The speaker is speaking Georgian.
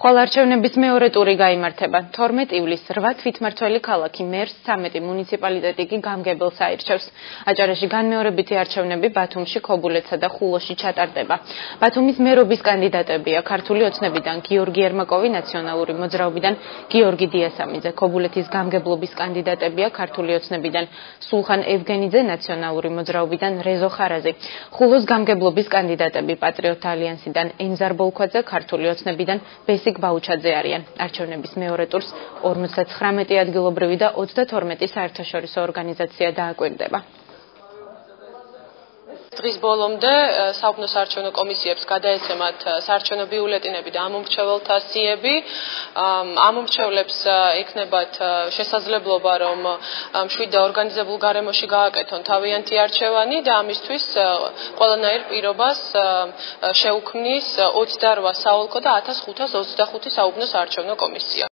ხვალ არჩევნების მეორე ტური გაიმართება. 12 ივლისს 8 თვითმმართველი ქალაქი მერს 13 მუნიციპალიტეტი კი გამგებელს აირჩევს. აჭარაში განმეორებითი არჩევნები ბათუმში, ქობულეთსა და ხულოში ჩატარდება. ბათუმის მერობის კანდიდატებია ქართული ოცნებიდან გიორგი ერმაკოვი, ნაციონალური მოძრაობიდან გიორგი დიასამიძე, ქობულეთის გამგებლობის კანდიდატებია ქართული ოცნებიდან სულხან ევგენიძე, ნაციონალური მოძრაობიდან რეზო ხარაზი. ხულოს გამგებლობის კანდიდატები პატრიოტთა ალიანსიდან ემზარ ბოლქვაძე, ქართული ოცნებიდან ბესიკ ბაუჩაძე არიან. არჩევნების მეორე ტურს 59 ადგილობრივი და 32 საერთაშორისო ორგანიზაცია დააკვირდება. დღის ბოლომდე საუკუნო საარჩევნო კომისიებს გადაეცემათ საარჩევნო ბიულეტინები და ამომრჩეველთა სიები. ამომრჩევლებს ექნებათ შესაძლებლობა, რომ მშვიდ და ორგანიზებულ გარემოში გააკეთონ თავიანთი არჩევანი და ამისთვის ყველანაირ პირობას შეუქმნის 28 საოლქო და 1525 საუკუნო საარჩევნო კომისია.